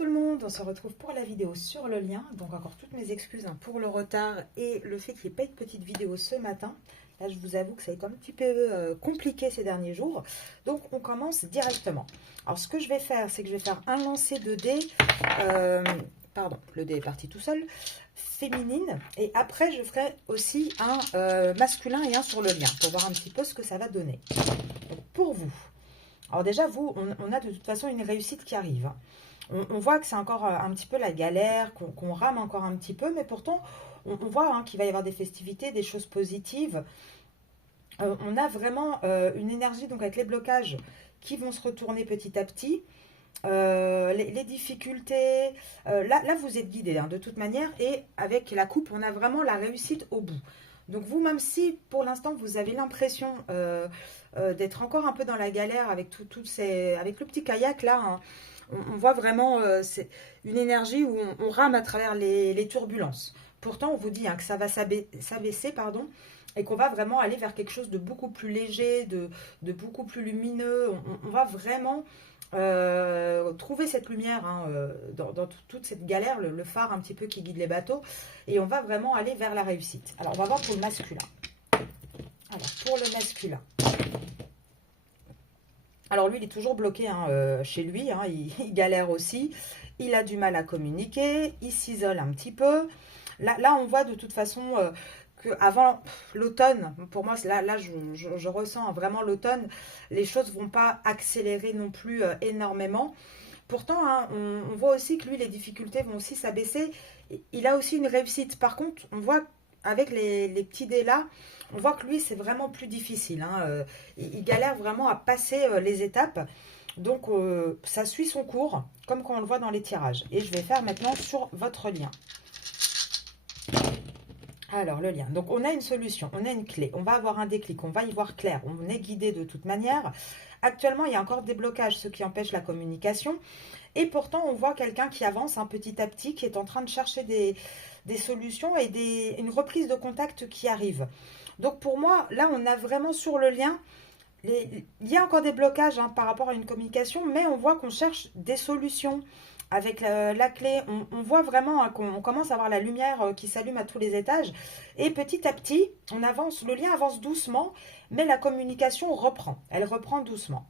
Tout le monde, on se retrouve pour la vidéo sur le lien. Donc encore toutes mes excuses pour le retard et le fait qu'il n'y ait pas eu de petite vidéo ce matin. Là, je vous avoue que ça a été un petit peu compliqué ces derniers jours. Donc on commence directement. Alors ce que je vais faire, c'est que je vais faire un lancer de dés. Pardon, le dé est parti tout seul. Féminine. Et après, je ferai aussi un masculin et un sur le lien pour voir un petit peu ce que ça va donner. Donc, pour vous. Alors déjà, vous, on a de toute façon une réussite qui arrive. On voit que c'est encore un petit peu la galère, qu'on rame encore un petit peu, mais pourtant, on voit qu'il va y avoir des festivités, des choses positives. On a vraiment une énergie donc avec les blocages qui vont se retourner petit à petit. Les difficultés, là vous êtes guidé de toute manière, et avec la coupe, on a vraiment la réussite au bout. Donc vous, même si pour l'instant vous avez l'impression d'être encore un peu dans la galère avec avec le petit kayak là, hein, on voit vraiment c'est une énergie où on rame à travers les turbulences. Pourtant, on vous dit que ça va s'abaisser, pardon, et qu'on va vraiment aller vers quelque chose de beaucoup plus léger, de beaucoup plus lumineux. On va vraiment trouver cette lumière dans toute cette galère, le phare un petit peu qui guide les bateaux, et on va vraiment aller vers la réussite. Alors, on va voir pour le masculin. Alors, pour le masculin. Alors lui, il est toujours bloqué chez lui, il galère aussi, il a du mal à communiquer, il s'isole un petit peu. Là, on voit de toute façon qu'avant l'automne, pour moi, là je ressens vraiment l'automne, les choses ne vont pas accélérer non plus énormément. Pourtant, on voit aussi que lui, les difficultés vont aussi s'abaisser. Il a aussi une réussite. Par contre, on voit avec les petits dés là, on voit que lui, c'est vraiment plus difficile. Il galère vraiment à passer les étapes. Donc, ça suit son cours, comme quand on le voit dans les tirages. Et je vais faire maintenant sur votre lien. Alors, le lien. Donc, on a une solution, on a une clé. On va avoir un déclic, on va y voir clair. On est guidé de toute manière. Actuellement, il y a encore des blocages, ce qui empêche la communication. Et pourtant, on voit quelqu'un qui avance petit à petit, qui est en train de chercher des solutions et une reprise de contact qui arrive. Donc pour moi, là, on a vraiment sur le lien, il y a encore des blocages par rapport à une communication, mais on voit qu'on cherche des solutions avec la clé. On voit vraiment qu'on commence à avoir la lumière qui s'allume à tous les étages. Et petit à petit, on avance, le lien avance doucement, mais la communication reprend. Elle reprend doucement.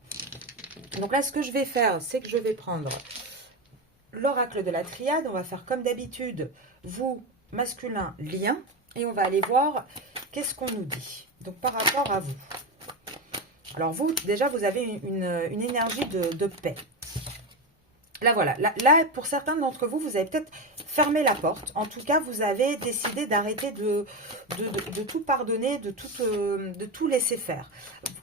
Donc là, ce que je vais faire, c'est que je vais prendre l'oracle de la triade. On va faire comme d'habitude, vous, masculin, lien. Et on va aller voir qu'est-ce qu'on nous dit. Donc, par rapport à vous. Alors, vous, déjà, vous avez une énergie de paix. Là, voilà. Là, pour certains d'entre vous, vous avez peut-être fermé la porte. En tout cas, vous avez décidé d'arrêter de tout pardonner, de tout laisser faire.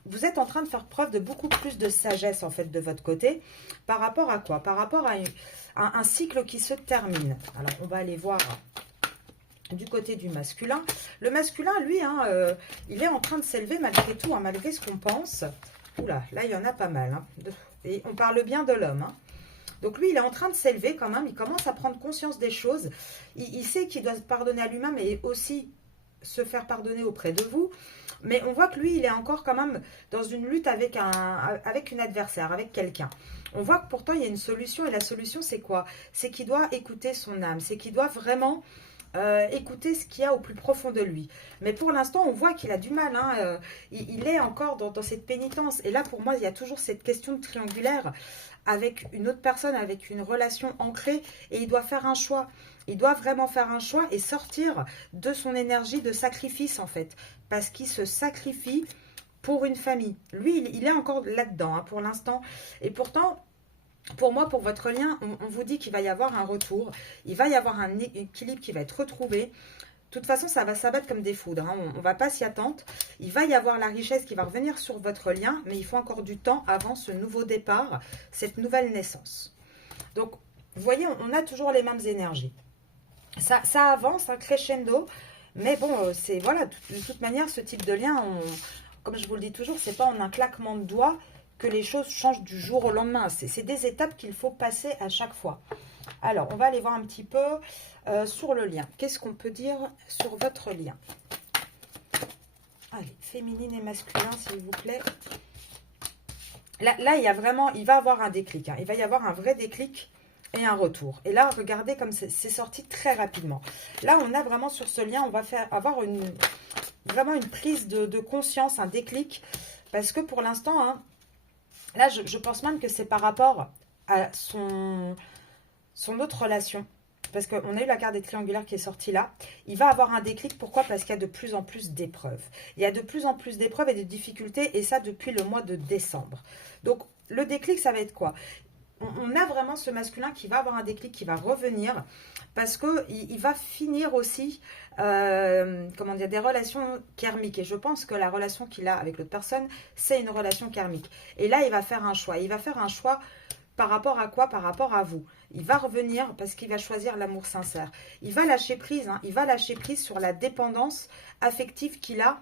Vous êtes en train de faire preuve de beaucoup plus de sagesse, en fait, de votre côté. Par rapport à quoi? Par rapport à un cycle qui se termine. Alors, on va aller voir du côté du masculin. Le masculin, lui, il est en train de s'élever malgré tout, malgré ce qu'on pense. Oula, là, il y en a pas mal. Et on parle bien de l'homme. Donc lui, il est en train de s'élever quand même. Il commence à prendre conscience des choses. Il sait qu'il doit se pardonner à lui-même et aussi se faire pardonner auprès de vous. Mais on voit que lui, il est encore quand même dans une lutte avec une adversaire, avec quelqu'un. On voit que pourtant, il y a une solution. Et la solution, c'est quoi? C'est qu'il doit écouter son âme. C'est qu'il doit vraiment écouter ce qu'il y a au plus profond de lui. Mais pour l'instant, on voit qu'il a du mal. Il est encore dans cette pénitence. Et là, pour moi, il y a toujours cette question triangulaire avec une autre personne, avec une relation ancrée. Et il doit faire un choix. Il doit vraiment faire un choix et sortir de son énergie de sacrifice, en fait. Parce qu'il se sacrifie pour une famille. Lui, il est encore là-dedans pour l'instant. Et pourtant, pour moi, pour votre lien, on vous dit qu'il va y avoir un retour. Il va y avoir un équilibre qui va être retrouvé. De toute façon, ça va s'abattre comme des foudres. On ne va pas s'y attendre. Il va y avoir la richesse qui va revenir sur votre lien, mais il faut encore du temps avant ce nouveau départ, cette nouvelle naissance. Donc, vous voyez, on a toujours les mêmes énergies. Ça avance, crescendo, mais bon, c'est voilà, de toute manière, ce type de lien, comme je vous le dis toujours, c'est pas en un claquement de doigts que les choses changent du jour au lendemain. C'est des étapes qu'il faut passer à chaque fois. Alors, on va aller voir un petit peu sur le lien. Qu'est-ce qu'on peut dire sur votre lien? Allez, féminine et masculin, s'il vous plaît. Là, il y a vraiment, il va avoir un déclic. Il va y avoir un vrai déclic et un retour. Et là, regardez comme c'est sorti très rapidement. Là, on a vraiment sur ce lien, on va avoir vraiment une prise de conscience, un déclic. Parce que pour l'instant, hein, là, je pense même que c'est par rapport à son autre relation. Parce qu'on a eu la carte des triangulaires qui est sortie là. Il va avoir un déclic. Pourquoi? Parce qu'il y a de plus en plus d'épreuves. Il y a de plus en plus d'épreuves et de difficultés. Et ça, depuis le mois de décembre. Donc, le déclic, ça va être quoi? On a vraiment ce masculin qui va avoir un déclic, qui va revenir. Parce qu'il va finir aussi, comment dire, des relations karmiques. Et je pense que la relation qu'il a avec l'autre personne, c'est une relation karmique. Et là, il va faire un choix. Il va faire un choix par rapport à quoi? Par rapport à vous. Il va revenir parce qu'il va choisir l'amour sincère. Il va lâcher prise, hein, il va lâcher prise sur la dépendance affective qu'il a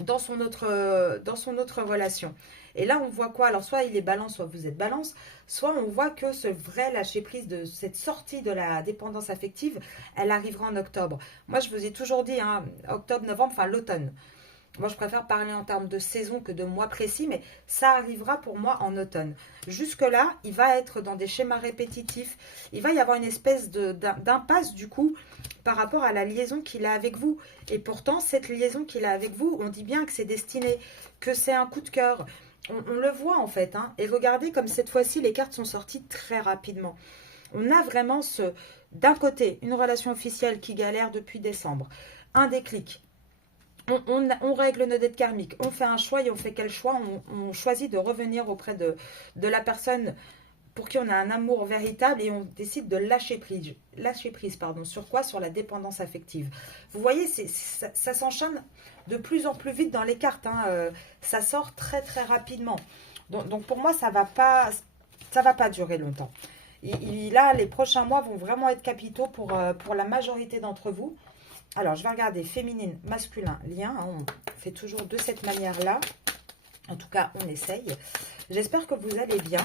dans son autre relation. Et là, on voit quoi? Alors, soit il est balance, soit vous êtes balance, soit on voit que ce vrai lâcher prise de cette sortie de la dépendance affective, elle arrivera en octobre. Moi, je vous ai toujours dit, hein, octobre, novembre, enfin l'automne. Moi, je préfère parler en termes de saison que de mois précis, mais ça arrivera pour moi en automne. Jusque-là, il va être dans des schémas répétitifs. Il va y avoir une espèce d'impasse, du coup, par rapport à la liaison qu'il a avec vous. Et pourtant, cette liaison qu'il a avec vous, on dit bien que c'est destiné, que c'est un coup de cœur. On le voit, en fait. Hein. Et regardez comme cette fois-ci, les cartes sont sorties très rapidement. On a vraiment d'un côté, une relation officielle qui galère depuis décembre. Un déclic. On règle nos dettes karmiques, on fait un choix et on fait quel choix? On choisit de revenir auprès de la personne pour qui on a un amour véritable et on décide de lâcher prise, pardon. Sur quoi? Sur la dépendance affective. Vous voyez, ça s'enchaîne de plus en plus vite dans les cartes. Hein. Ça sort très très rapidement. Donc pour moi, ça va pas durer longtemps. Là, les prochains mois vont vraiment être capitaux pour la majorité d'entre vous. Alors, je vais regarder féminine, masculin, lien. Hein, on fait toujours de cette manière-là. En tout cas, on essaye. J'espère que vous allez bien.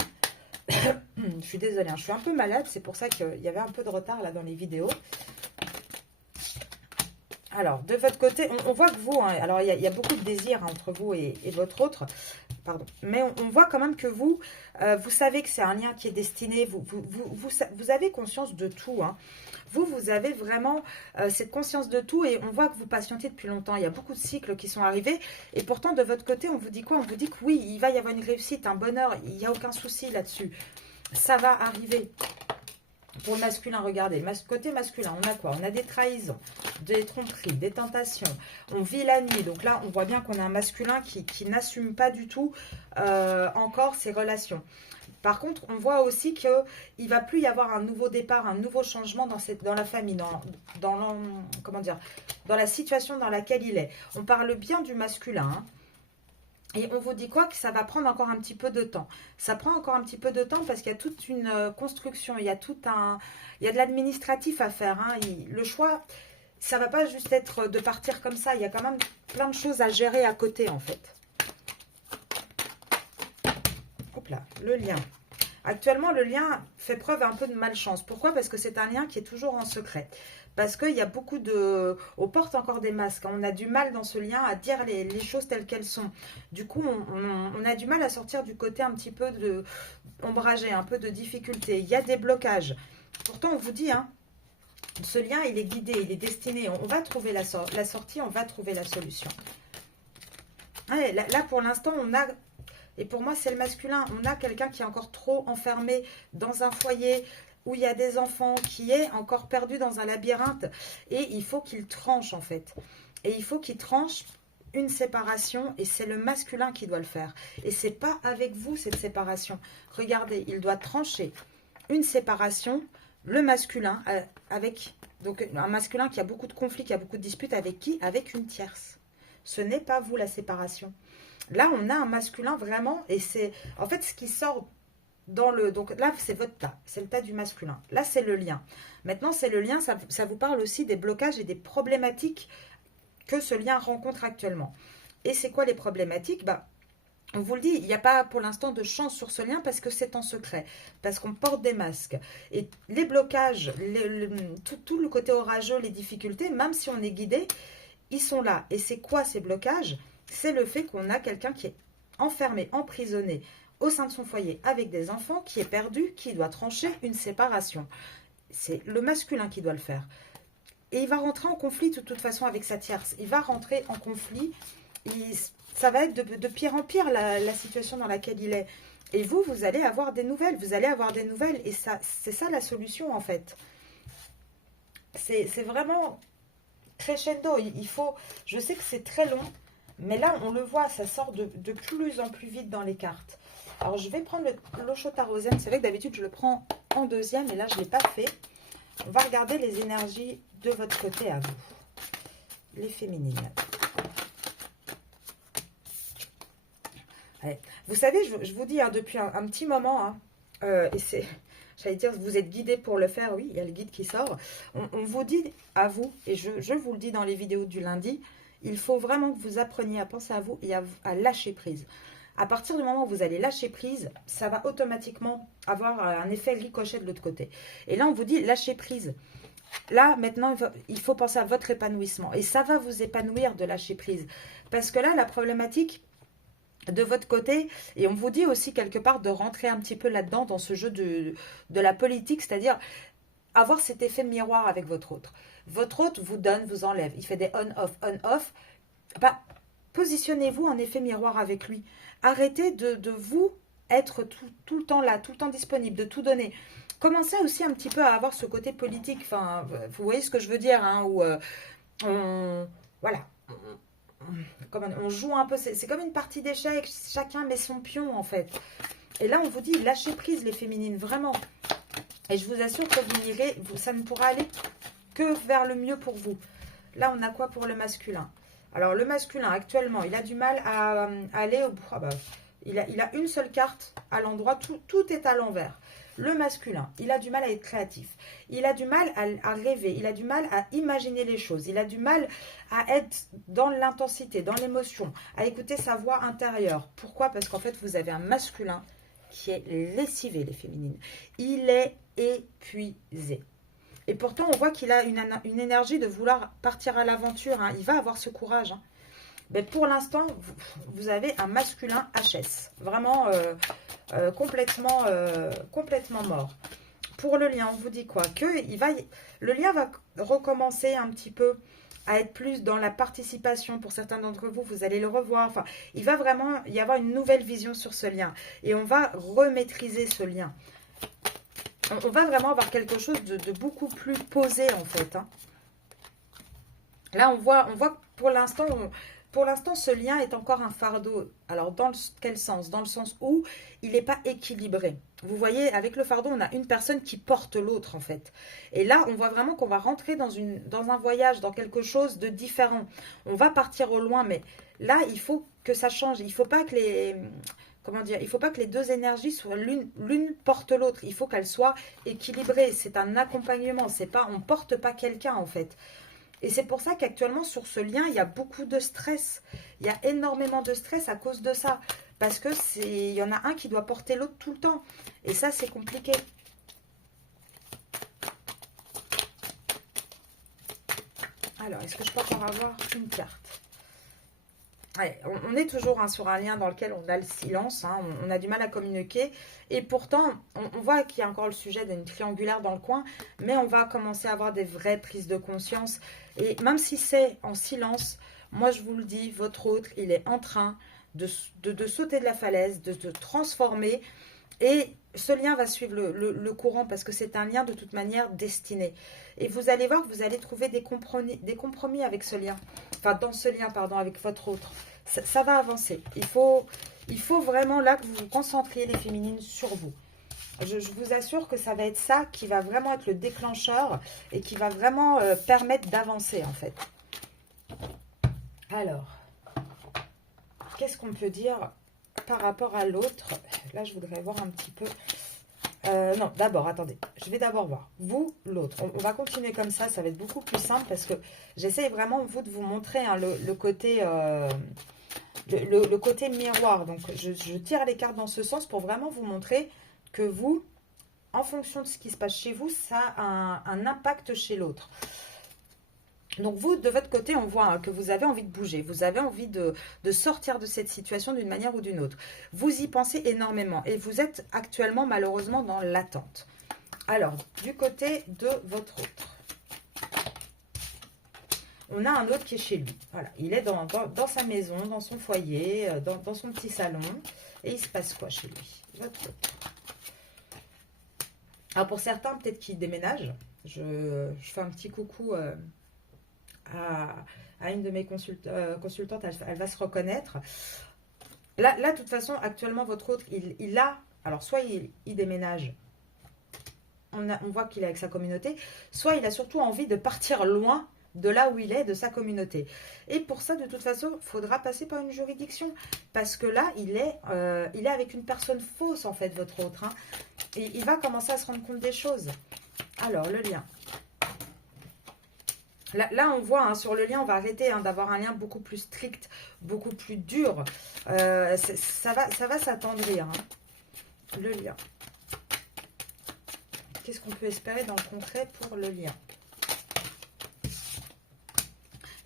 Je suis désolée, hein, je suis un peu malade. C'est pour ça qu'il y avait un peu de retard là dans les vidéos. Alors, de votre côté, on voit que vous... Hein, alors, il y a beaucoup de désir entre vous et votre autre. Pardon. Mais on voit quand même que vous savez que c'est un lien qui est destiné. Vous avez conscience de tout. Hein. Vous avez vraiment cette conscience de tout et on voit que vous patientez depuis longtemps. Il y a beaucoup de cycles qui sont arrivés et pourtant de votre côté, on vous dit quoi? On vous dit que oui, il va y avoir une réussite, un bonheur, il n'y a aucun souci là-dessus. Ça va arriver. Pour le masculin, regardez, côté masculin, on a quoi? On a des trahisons, des tromperies, des tentations. On vit la nuit, donc là, on voit bien qu'on a un masculin qui n'assume pas du tout encore ses relations. Par contre, on voit aussi qu'il ne va plus y avoir un nouveau départ, un nouveau changement dans la famille, comment dire, dans la situation dans laquelle il est. On parle bien du masculin. Hein. Et on vous dit quoi? Que ça va prendre encore un petit peu de temps. Ça prend encore un petit peu de temps parce qu'il y a toute une construction, il y a de l'administratif à faire. Hein. Le choix, ça ne va pas juste être de partir comme ça. Il y a quand même plein de choses à gérer à côté en fait. Hop là, le lien. Actuellement, le lien fait preuve un peu de malchance. Pourquoi? Parce que c'est un lien qui est toujours en secret. Parce qu'il y a beaucoup de... On porte encore des masques. On a du mal dans ce lien à dire les choses telles qu'elles sont. Du coup, on a du mal à sortir du côté un petit peu ombragé, un peu de difficulté. Il y a des blocages. Pourtant, on vous dit, hein, ce lien, il est guidé, il est destiné. On va trouver la sortie, on va trouver la solution. Ouais, là, pour l'instant, on a... Et pour moi, c'est le masculin. On a quelqu'un qui est encore trop enfermé dans un foyer où il y a des enfants, qui est encore perdu dans un labyrinthe. Et il faut qu'il tranche, en fait. Et il faut qu'il tranche une séparation. Et c'est le masculin qui doit le faire. Et c'est pas avec vous, cette séparation. Regardez, il doit trancher une séparation. Le masculin, avec... Donc, un masculin qui a beaucoup de conflits, qui a beaucoup de disputes. Avec qui? Avec une tierce. Ce n'est pas vous, la séparation. Là, on a un masculin vraiment, et c'est en fait ce qui sort dans le... Donc là, c'est votre tas, c'est le tas du masculin. Là, c'est le lien. Maintenant, c'est le lien, ça vous parle aussi des blocages et des problématiques que ce lien rencontre actuellement. Et c'est quoi les problématiques? On vous le dit, il n'y a pas pour l'instant de chance sur ce lien parce que c'est en secret, parce qu'on porte des masques. Et les blocages, tout le côté orageux, les difficultés, même si on est guidé, ils sont là. Et c'est quoi ces blocages? C'est le fait qu'on a quelqu'un qui est enfermé, emprisonné, au sein de son foyer avec des enfants, qui est perdu, qui doit trancher une séparation. C'est le masculin qui doit le faire. Et il va rentrer en conflit de toute façon avec sa tierce. Il va rentrer en conflit. Ça va être de pire en pire la situation dans laquelle il est. Et vous, vous allez avoir des nouvelles. Vous allez avoir des nouvelles. Et ça, c'est ça la solution en fait. C'est vraiment crescendo. Il faut. Je sais que c'est très long. Mais là, on le voit. Ça sort de plus en plus vite dans les cartes. Alors, je vais prendre l'Oshotarozan. C'est vrai que d'habitude, je le prends en deuxième. Et là, je ne l'ai pas fait. On va regarder les énergies de votre côté à vous, les féminines. Ouais. Vous savez, je vous dis hein, depuis un petit moment, hein, et c'est, j'allais dire, vous êtes guidés pour le faire, oui, il y a le guide qui sort. On vous dit à vous, et je vous le dis dans les vidéos du lundi, il faut vraiment que vous appreniez à penser à vous et à lâcher prise. À partir du moment où vous allez lâcher prise, ça va automatiquement avoir un effet ricochet de l'autre côté. Et là, on vous dit lâcher prise. Là, maintenant, il faut penser à votre épanouissement. Et ça va vous épanouir de lâcher prise. Parce que là, la problématique de votre côté, et on vous dit aussi quelque part de rentrer un petit peu là-dedans, dans ce jeu de la politique, c'est-à-dire avoir cet effet miroir avec votre autre. Votre autre vous donne, vous enlève. Il fait des on-off, on-off. Bah, positionnez-vous en effet miroir avec lui. Arrêtez de vous être tout le temps là, tout le temps disponible, de tout donner. Commencez aussi un petit peu à avoir ce côté politique. Enfin, vous voyez ce que je veux dire, hein, où voilà, on joue un peu. C'est comme une partie d'échecs. Chacun met son pion en fait. Et là, on vous dit lâchez prise les féminines, vraiment. Et je vous assure que vous n'irez, ça ne pourra aller que vers le mieux pour vous. Là, on a quoi pour le masculin? Alors, le masculin, actuellement, il a du mal à aller au bout. Ah bah, il a une seule carte à l'endroit. Tout est à l'envers. Le masculin, il a du mal à être créatif. Il a du mal à rêver. Il a du mal à imaginer les choses. Il a du mal à être dans l'intensité, dans l'émotion, à écouter sa voix intérieure. Pourquoi? Parce qu'en fait, vous avez un masculin qui est lessivé, les féminines. Il est épuisé. Et pourtant, on voit qu'il a une énergie de vouloir partir à l'aventure. Hein. Il va avoir ce courage. Hein. Mais pour l'instant, vous avez un masculin HS. Vraiment complètement mort. Pour le lien, on vous dit quoi? Le lien va recommencer un petit peu à être plus dans la participation. Pour certains d'entre vous, vous allez le revoir. Enfin, il va vraiment y avoir une nouvelle vision sur ce lien. Et on va remaîtriser ce lien. On va vraiment avoir quelque chose de beaucoup plus posé, en fait. Hein. Là, on voit que pour l'instant, ce lien est encore un fardeau. Alors, dans quel sens? Dans le sens où il n'est pas équilibré. Vous voyez, avec le fardeau, on a une personne qui porte l'autre, en fait. Et là, on voit vraiment qu'on va rentrer dans un voyage, dans quelque chose de différent. On va partir au loin, mais là, il faut que ça change. Il ne faut pas que il faut pas que les deux énergies soient l'une porte l'autre. Il faut qu'elles soient équilibrées. C'est un accompagnement. On ne porte pas quelqu'un, en fait. Et c'est pour ça qu'actuellement, sur ce lien, il y a beaucoup de stress. Il y a énormément de stress à cause de ça. Parce que il y en a un qui doit porter l'autre tout le temps. Et ça, c'est compliqué. Alors, est-ce que je peux encore avoir une carte? Ouais, on est toujours sur un lien dans lequel on a le silence, hein, on a du mal à communiquer. Et pourtant, on voit qu'il y a encore le sujet d'une triangulaire dans le coin. Mais on va commencer à avoir des vraies prises de conscience. Et même si c'est en silence, moi je vous le dis, votre autre, il est en train de sauter de la falaise, de se transformer. Et ce lien va suivre le courant parce que c'est un lien de toute manière destiné. Et vous allez voir que vous allez trouver des compromis avec ce lien. Enfin, dans ce lien, pardon, avec votre autre. Ça va avancer. Il faut vraiment là que vous vous concentriez, les féminines, sur vous. Je vous assure que ça va être ça qui va vraiment être le déclencheur et qui va vraiment permettre d'avancer, en fait. Alors, qu'est-ce qu'on peut dire par rapport à l'autre? Là, je voudrais voir un petit peu. Non, d'abord, attendez. Je vais d'abord voir. Vous, l'autre. On va continuer comme ça. Ça va être beaucoup plus simple parce que j'essaie vraiment, vous, de vous montrer hein, le côté... le côté miroir. Donc, je tire les cartes dans ce sens pour vraiment vous montrer que vous, en fonction de ce qui se passe chez vous, ça a un impact chez l'autre. Donc vous, de votre côté, on voit hein, que vous avez envie de bouger, vous avez envie de sortir de cette situation d'une manière ou d'une autre. Vous y pensez énormément et vous êtes actuellement malheureusement dans l'attente. Alors, du côté de votre autre, on a un autre qui est chez lui. Voilà, il est dans sa maison, dans son foyer, dans son petit salon. Et il se passe quoi chez lui? Votre autre. Alors pour certains, peut-être qu'il déménage. Je fais un petit coucou à une de mes consultantes, elle va se reconnaître. Là, de toute façon, actuellement, votre autre, il a... Alors, soit il déménage, on voit qu'il est avec sa communauté, soit il a surtout envie de partir loin de là où il est, de sa communauté. Et pour ça, de toute façon, il faudra passer par une juridiction. Parce que là, il est avec une personne fausse, en fait, votre autre. Hein. Et il va commencer à se rendre compte des choses. Alors, le lien. Là, on voit, hein, sur le lien, on va arrêter hein, d'avoir un lien beaucoup plus strict, beaucoup plus dur. Ça va s'attendrir. Hein. Le lien. Qu'est-ce qu'on peut espérer dans le concret pour le lien?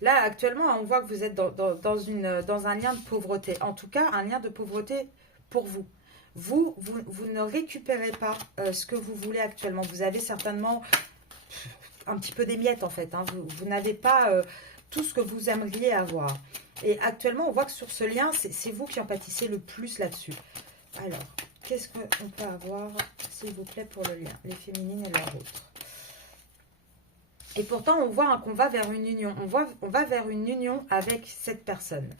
Là, actuellement, on voit que vous êtes dans un lien de pauvreté. En tout cas, un lien de pauvreté pour vous. Vous ne récupérez pas ce que vous voulez actuellement. Vous avez certainement un petit peu des miettes, en fait. Hein. Vous n'avez pas tout ce que vous aimeriez avoir. Et actuellement, on voit que sur ce lien, c'est vous qui en pâtissez le plus là-dessus. Alors, qu'est-ce qu'on peut avoir, s'il vous plaît, pour le lien? Les féminines et leurs autres. Et pourtant, on voit hein, qu'on va vers une union. On va vers une union avec cette personne.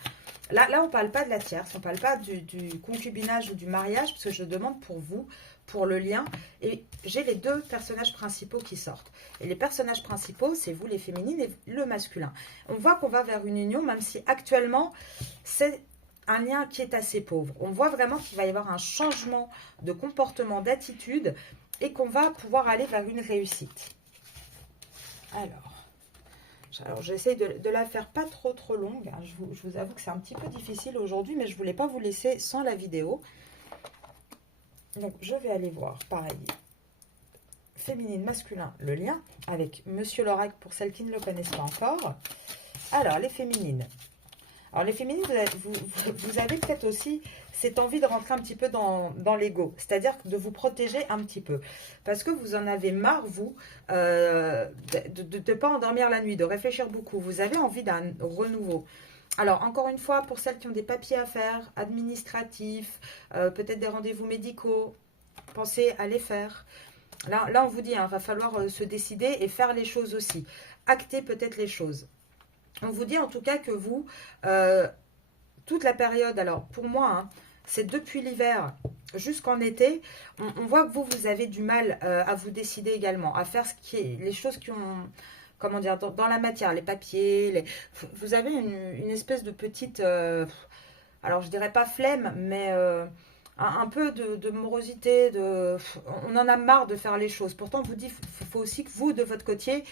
Là on ne parle pas de la tierce, on ne parle pas du concubinage ou du mariage, parce que je demande pour vous, pour le lien. Et j'ai les deux personnages principaux qui sortent. Et les personnages principaux, c'est vous, les féminines, et le masculin. On voit qu'on va vers une union, même si actuellement, c'est un lien qui est assez pauvre. On voit vraiment qu'il va y avoir un changement de comportement, d'attitude, et qu'on va pouvoir aller vers une réussite. Alors j'essaie de la faire pas trop longue. Je vous avoue que c'est un petit peu difficile aujourd'hui, mais je ne voulais pas vous laisser sans la vidéo. Donc, je vais aller voir, pareil, féminine, masculin, le lien, avec Monsieur l'Oracle, pour celles qui ne le connaissent pas encore. Alors, les féminines. Alors, les féminines, vous avez peut-être aussi cette envie de rentrer un petit peu dans l'ego, c'est-à-dire de vous protéger un petit peu. Parce que vous en avez marre, vous, de ne pas endormir la nuit, de réfléchir beaucoup. Vous avez envie d'un renouveau. Alors, encore une fois, pour celles qui ont des papiers à faire, administratifs, peut-être des rendez-vous médicaux, pensez à les faire. Là on vous dit, hein, va falloir se décider et faire les choses aussi. Acter peut-être les choses. On vous dit en tout cas que vous, toute la période, alors pour moi, hein, c'est depuis l'hiver jusqu'en été, on voit que vous avez du mal à vous décider également, à faire les choses qui ont, comment dire, dans la matière, les papiers, vous avez une espèce de petite, alors je dirais pas flemme, mais un peu de morosité, on en a marre de faire les choses. Pourtant, on vous dit, faut aussi que vous, de votre côté,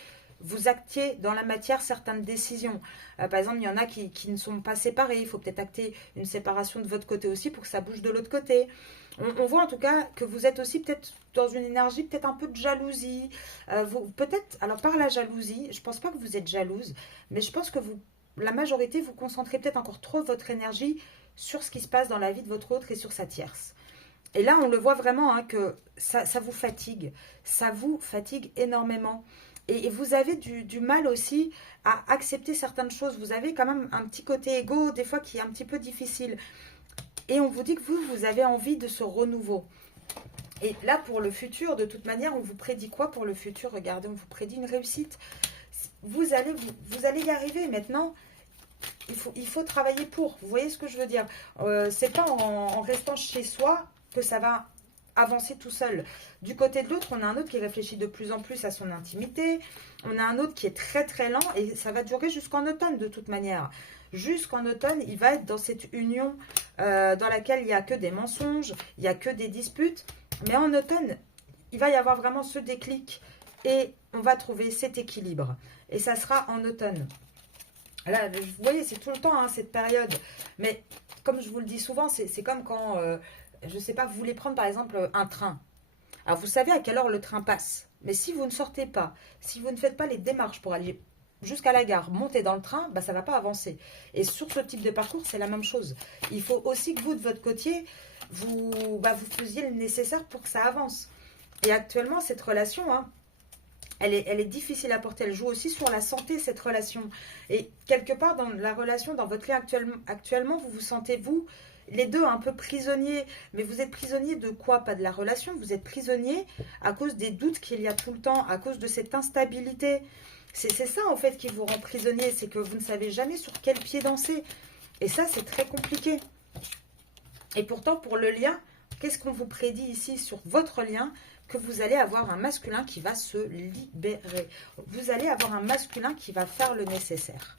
vous actiez dans la matière certaines décisions. Par exemple, il y en a qui ne sont pas séparés. Il faut peut-être acter une séparation de votre côté aussi pour que ça bouge de l'autre côté. On voit en tout cas que vous êtes aussi peut-être dans une énergie, peut-être un peu de jalousie. Peut-être, alors par la jalousie, je ne pense pas que vous êtes jalouse, mais je pense que la majorité, vous concentrez peut-être encore trop votre énergie sur ce qui se passe dans la vie de votre autre et sur sa tierce. Et là, on le voit vraiment hein, que ça vous fatigue. Ça vous fatigue énormément. Et vous avez du mal aussi à accepter certaines choses. Vous avez quand même un petit côté égo, des fois, qui est un petit peu difficile. Et on vous dit que vous avez envie de ce renouveau. Et là, pour le futur, de toute manière, on vous prédit quoi pour le futur? Regardez, on vous prédit une réussite. Vous allez y arriver. Maintenant, il faut travailler pour. Vous voyez ce que je veux dire? C'est pas en restant chez soi que ça va avancer tout seul. Du côté de l'autre, on a un autre qui réfléchit de plus en plus à son intimité. On a un autre qui est très très lent et ça va durer jusqu'en automne de toute manière. Jusqu'en automne, il va être dans cette union dans laquelle il n'y a que des mensonges, il n'y a que des disputes. Mais en automne, il va y avoir vraiment ce déclic et on va trouver cet équilibre. Et ça sera en automne. Là, vous voyez, c'est tout le temps hein, cette période. Mais comme je vous le dis souvent, c'est comme quand... je ne sais pas, vous voulez prendre par exemple un train. Alors vous savez à quelle heure le train passe. Mais si vous ne sortez pas, si vous ne faites pas les démarches pour aller jusqu'à la gare, montez dans le train, bah, ça ne va pas avancer. Et sur ce type de parcours, c'est la même chose. Il faut aussi que vous, de votre côté, vous faisiez le nécessaire pour que ça avance. Et actuellement, cette relation, hein, elle est difficile à porter. Elle joue aussi sur la santé, cette relation. Et quelque part, dans la relation, dans votre lien actuellement, vous vous sentez, vous, les deux, un peu prisonniers. Mais vous êtes prisonnier de quoi? Pas de la relation. Vous êtes prisonnier à cause des doutes qu'il y a tout le temps, à cause de cette instabilité. C'est ça, en fait, qui vous rend prisonnier. C'est que vous ne savez jamais sur quel pied danser. Et ça, c'est très compliqué. Et pourtant, pour le lien, qu'est-ce qu'on vous prédit ici sur votre lien? Que vous allez avoir un masculin qui va se libérer. Vous allez avoir un masculin qui va faire le nécessaire.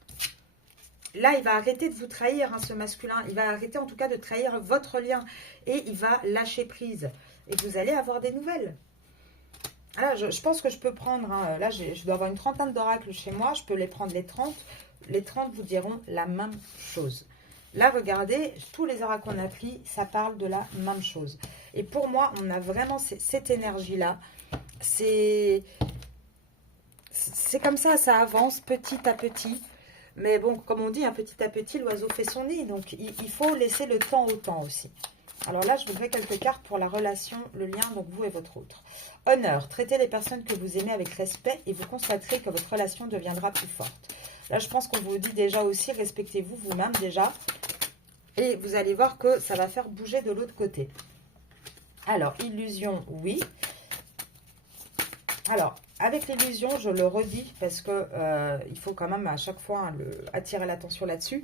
Là, il va arrêter de vous trahir, hein, ce masculin. Il va arrêter en tout cas de trahir votre lien. Et il va lâcher prise. Et vous allez avoir des nouvelles. Alors, je pense que je peux prendre, hein, là je dois avoir une trentaine d'oracles chez moi, je peux les prendre les 30. Les 30 vous diront la même chose. Là, regardez, tous les oracles qu'on a pris, ça parle de la même chose. Et pour moi, on a vraiment cette énergie-là. C'est comme ça avance petit à petit. Mais bon, comme on dit, petit à petit, l'oiseau fait son nid. Donc, il faut laisser le temps au temps aussi. Alors là, je voudrais quelques cartes pour la relation, le lien, donc vous et votre autre. Honneur, traitez les personnes que vous aimez avec respect et vous constaterez que votre relation deviendra plus forte. Là, je pense qu'on vous dit déjà aussi, respectez-vous vous-même déjà. Et vous allez voir que ça va faire bouger de l'autre côté. Alors, illusion, oui. Alors, avec l'illusion, je le redis parce que il faut quand même à chaque fois, hein, attirer l'attention là-dessus.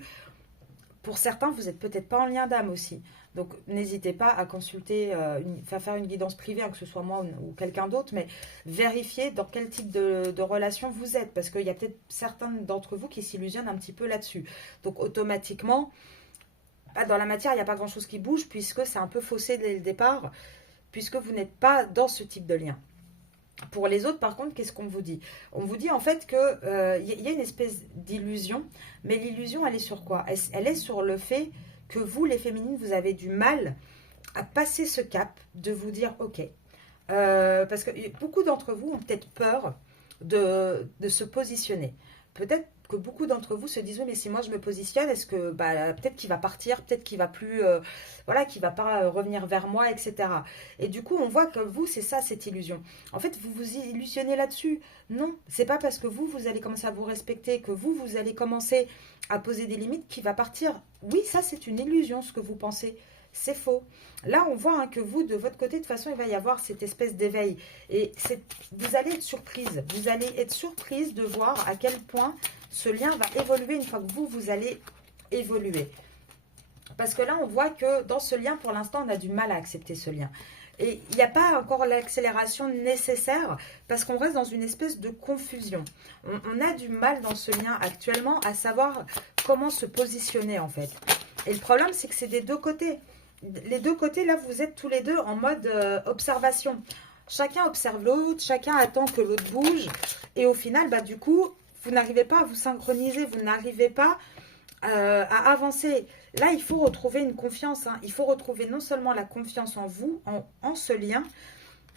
Pour certains, vous n'êtes peut-être pas en lien d'âme aussi. Donc, n'hésitez pas à consulter, faire une guidance privée, hein, que ce soit moi ou quelqu'un d'autre, mais vérifiez dans quel type de relation vous êtes. Parce qu'il y a peut-être certains d'entre vous qui s'illusionnent un petit peu là-dessus. Donc, automatiquement, dans la matière, il n'y a pas grand-chose qui bouge puisque c'est un peu faussé dès le départ, puisque vous n'êtes pas dans ce type de lien. Pour les autres, par contre, qu'est-ce qu'on vous dit? On vous dit en fait qu'il y a une espèce d'illusion, mais l'illusion, elle est sur quoi? Elle est sur le fait que vous, les féminines, vous avez du mal à passer ce cap de vous dire, ok, parce que beaucoup d'entre vous ont peut-être peur de se positionner. Peut-être que beaucoup d'entre vous se disent, oui, mais si moi je me positionne, est-ce que peut-être qu'il va partir, peut-être qu'il va plus, voilà, qu'il va pas revenir vers moi, etc. Et du coup, on voit que vous, c'est ça, cette illusion. En fait, vous vous illusionnez là-dessus. Non, c'est pas parce que vous allez commencer à vous respecter, que vous allez commencer à poser des limites qu'il va partir. Oui, ça, c'est une illusion, ce que vous pensez. C'est faux. Là, on voit, hein, que vous, de votre côté, de toute façon, il va y avoir cette espèce d'éveil. Et vous allez être surprise. Vous allez être surprise de voir à quel point ce lien va évoluer une fois que vous allez évoluer. Parce que là, on voit que dans ce lien, pour l'instant, on a du mal à accepter ce lien. Et il n'y a pas encore l'accélération nécessaire parce qu'on reste dans une espèce de confusion. On a du mal dans ce lien actuellement à savoir comment se positionner, en fait. Et le problème, c'est que c'est des deux côtés. Les deux côtés, là, vous êtes tous les deux en mode observation. Chacun observe l'autre, chacun attend que l'autre bouge. Et au final, du coup, vous n'arrivez pas à vous synchroniser, vous n'arrivez pas à avancer. Là, il faut retrouver une confiance. Hein. Il faut retrouver non seulement la confiance en vous, en ce lien,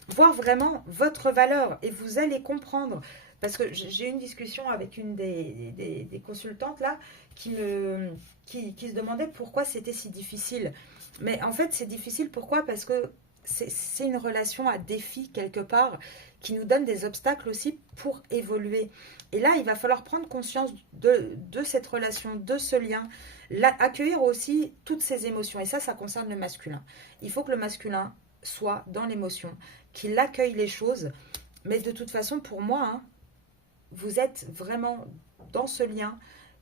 voir vraiment votre valeur. Et vous allez comprendre. Parce que j'ai eu une discussion avec une des consultantes là qui se demandait pourquoi c'était si difficile. Mais en fait, c'est difficile. Pourquoi? Parce que c'est une relation à défi quelque part qui nous donne des obstacles aussi pour évoluer. Et là, il va falloir prendre conscience de cette relation, de ce lien, accueillir aussi toutes ces émotions. Et ça concerne le masculin. Il faut que le masculin soit dans l'émotion, qu'il accueille les choses. Mais de toute façon, pour moi, hein, vous êtes vraiment dans ce lien.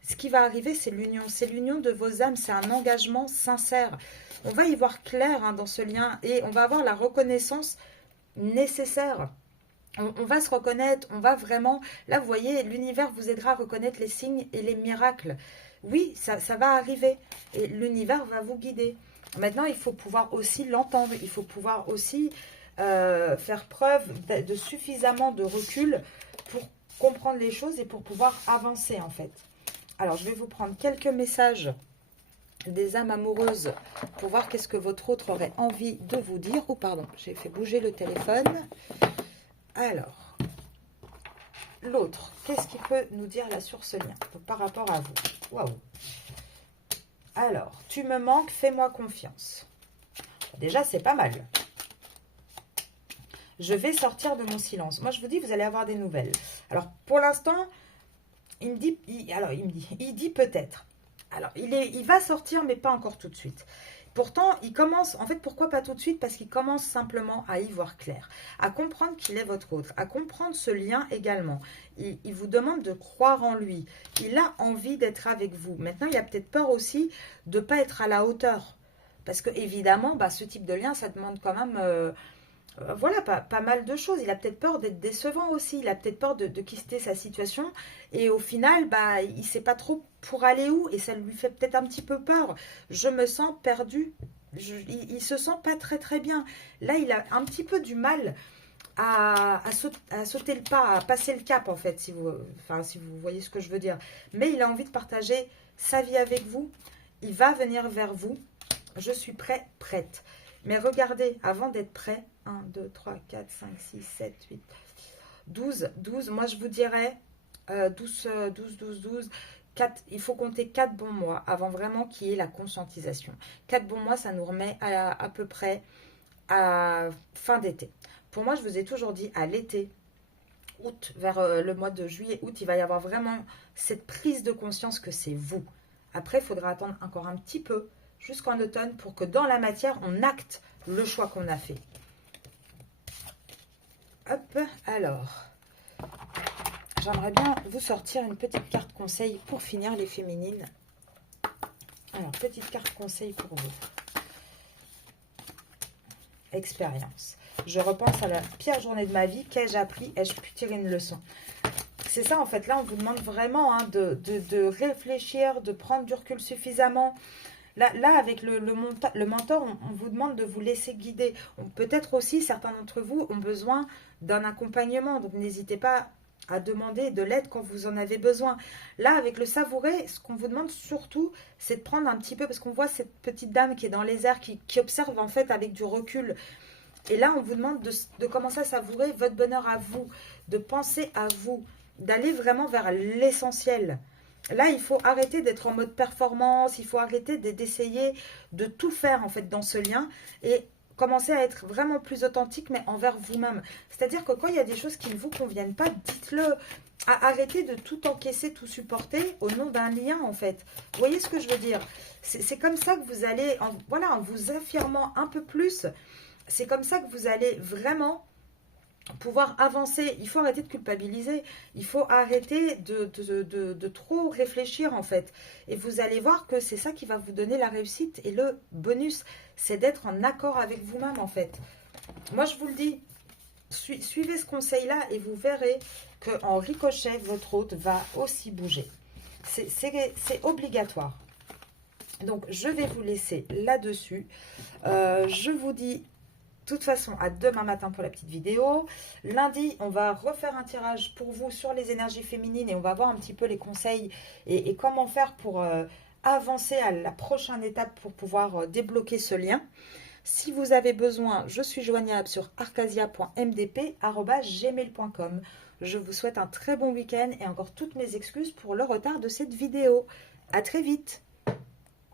Ce qui va arriver, c'est l'union. C'est l'union de vos âmes. C'est un engagement sincère. On va y voir clair, hein, dans ce lien. Et on va avoir la reconnaissance nécessaire. On va se reconnaître. On va vraiment... Là, vous voyez, l'univers vous aidera à reconnaître les signes et les miracles. Oui, ça va arriver. Et l'univers va vous guider. Maintenant, il faut pouvoir aussi l'entendre. Il faut pouvoir aussi faire preuve de suffisamment de recul pour comprendre les choses et pour pouvoir avancer, en fait. Alors, je vais vous prendre quelques messages des âmes amoureuses pour voir qu'est-ce que votre autre aurait envie de vous dire. Oh, pardon, j'ai fait bouger le téléphone. Alors, l'autre, qu'est-ce qu'il peut nous dire là sur ce lien par rapport à vous? Waouh. Alors, tu me manques, fais-moi confiance. Déjà, c'est pas mal. Je vais sortir de mon silence. Moi, je vous dis, vous allez avoir des nouvelles. Alors, pour l'instant, il dit peut-être. Alors, il va sortir, mais pas encore tout de suite. Pourtant, il commence, en fait, pourquoi pas tout de suite? Parce qu'il commence simplement à y voir clair, à comprendre qu'il est votre autre, à comprendre ce lien également. Il vous demande de croire en lui. Il a envie d'être avec vous. Maintenant, il a peut-être peur aussi de ne pas être à la hauteur. Parce que, évidemment, ce type de lien, ça demande quand même... voilà, pas mal de choses. Il a peut-être peur d'être décevant aussi. Il a peut-être peur de quitter sa situation. Et au final, il ne sait pas trop pour aller où. Et ça lui fait peut-être un petit peu peur. Je me sens perdu. Il ne se sent pas très très bien. Là, il a un petit peu du mal à sauter le pas, à passer le cap en fait, si vous voyez ce que je veux dire. Mais il a envie de partager sa vie avec vous. Il va venir vers vous. Je suis prêt, prête. Mais regardez, avant d'être prêt, 1, 2, 3, 4, 5, 6, 7, 8, 12, moi je vous dirais 12, 4, il faut compter 4 bons mois avant vraiment qu'il y ait la conscientisation. 4 bons mois, ça nous remet à peu près à fin d'été. Pour moi, je vous ai toujours dit à l'été, août, vers le mois de juillet, août, il va y avoir vraiment cette prise de conscience que c'est vous. Après, il faudra attendre encore un petit peu jusqu'en automne pour que dans la matière, on acte le choix qu'on a fait. Hop, alors, j'aimerais bien vous sortir une petite carte conseil pour finir les féminines. Alors, petite carte conseil pour vous. Expérience. Je repense à la pire journée de ma vie. Qu'ai-je appris? Ai-je pu tirer une leçon? C'est ça, en fait. Là, on vous demande vraiment de réfléchir, de prendre du recul suffisamment. Là, avec le mentor, on vous demande de vous laisser guider. Peut-être aussi, certains d'entre vous ont besoin d'un accompagnement. Donc, n'hésitez pas à demander de l'aide quand vous en avez besoin. Là, avec le savourer, ce qu'on vous demande surtout, c'est de prendre un petit peu, parce qu'on voit cette petite dame qui est dans les airs, qui observe en fait avec du recul. Et là, on vous demande de commencer à savourer votre bonheur à vous, de penser à vous, d'aller vraiment vers l'essentiel. Là, il faut arrêter d'être en mode performance, il faut arrêter d'essayer de tout faire en fait dans ce lien et commencer à être vraiment plus authentique, mais envers vous-même. C'est-à-dire que quand il y a des choses qui ne vous conviennent pas, dites-le. Arrêtez de tout encaisser, tout supporter au nom d'un lien en fait. Vous voyez ce que je veux dire? C'est comme ça que vous allez, en vous affirmant un peu plus, c'est comme ça que vous allez vraiment pouvoir avancer. Il faut arrêter de culpabiliser, il faut arrêter de trop réfléchir en fait, et vous allez voir que c'est ça qui va vous donner la réussite, et le bonus c'est d'être en accord avec vous-même en fait. Moi je vous le dis, suivez ce conseil là et vous verrez qu'en ricochet votre hôte va aussi bouger. C'est obligatoire. Donc je vais vous laisser là-dessus. Je vous dis de toute façon, à demain matin pour la petite vidéo. Lundi, on va refaire un tirage pour vous sur les énergies féminines et on va voir un petit peu les conseils et comment faire pour avancer à la prochaine étape pour pouvoir débloquer ce lien. Si vous avez besoin, je suis joignable sur arcasia.mdp@gmail.com. Je vous souhaite un très bon week-end et encore toutes mes excuses pour le retard de cette vidéo. À très vite.